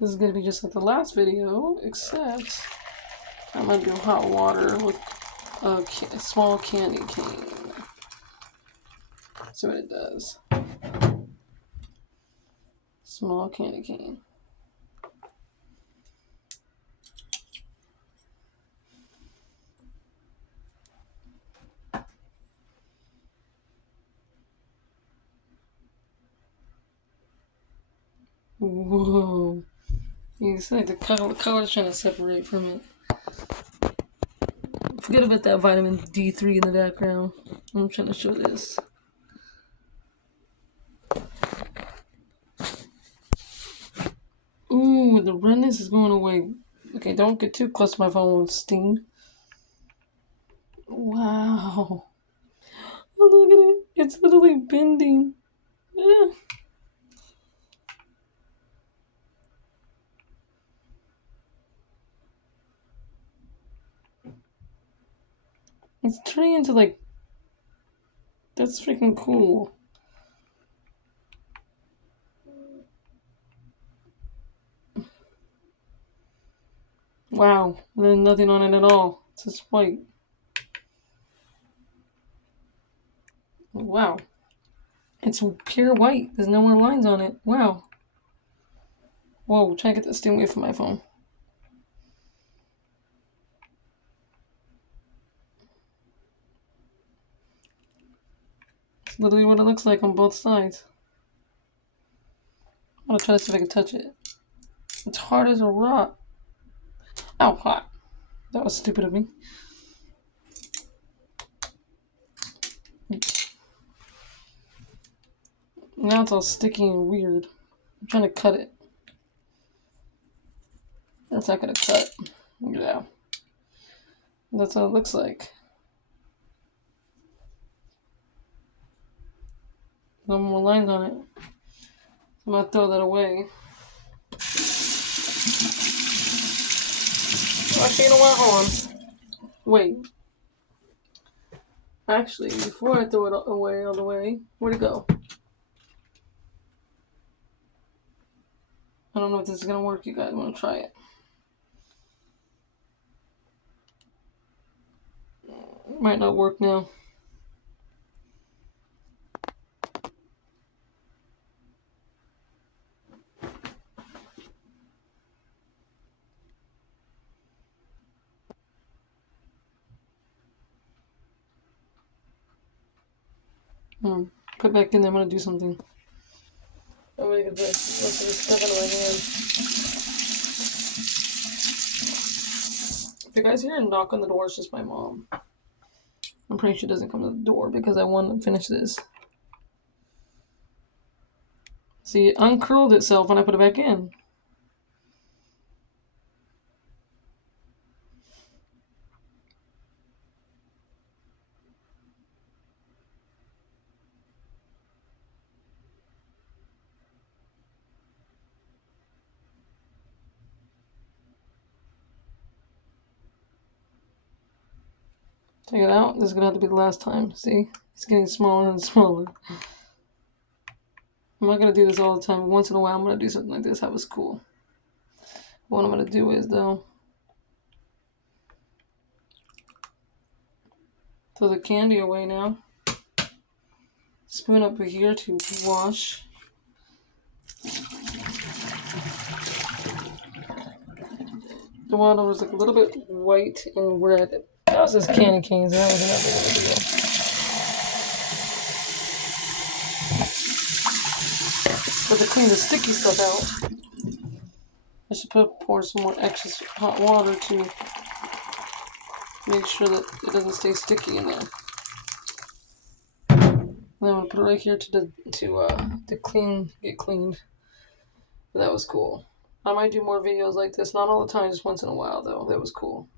This is gonna be just like the last video, except I'm gonna do hot water with a small candy cane. See what it does. Small candy cane. Whoa. You can see the color's trying to separate from it. Forget about that vitamin D3 in the background. I'm trying to show this. Ooh, the redness is going away. Okay, don't get too close to my phone with steam. Wow. Oh, look at it. It's literally bending. Yeah. It's turning into like... That's freaking cool. Wow. There's nothing on it at all. It's just white. Wow. It's pure white. There's no more lines on it. Wow. Whoa, try to get the steam away from my phone. It's literally what it looks like on both sides. I'm gonna try to see if I can touch it. It's hard as a rock. Ow, hot. That was stupid of me. Now it's all sticky and weird. I'm trying to cut it. That's not gonna cut. Yeah. That's what it looks like. No more lines on it. I'm gonna throw that away. Actually, you know what? Hold on. Wait. Actually, before I throw it away all the way, where'd it go? I don't know if this is gonna work, you guys. I'm gonna try it. It might not work now. Put it back in there. I'm gonna do something. I'm gonna get this. Most of it's stuck on my hand. If you guys hear a knock on the door, it's just my mom. I'm pretty sure she doesn't come to the door because I want to finish this. See, it uncurled itself when I put it back in. Take it out. This is gonna have to be the last time. See? It's getting smaller and smaller. I'm not gonna do this all the time. Once in a while, I'm gonna do something like this. That was cool. What I'm gonna do is, though, throw the candy away now. Spoon up here to wash. The water was like a little bit white and red. That was just candy canes. That was not big of a deal. But to clean the sticky stuff out, I should pour some more extra hot water to make sure that it doesn't stay sticky in there. And then I'm gonna put it right here to get cleaned. But that was cool. I might do more videos like this, not all the time, just once in a while though. That was cool.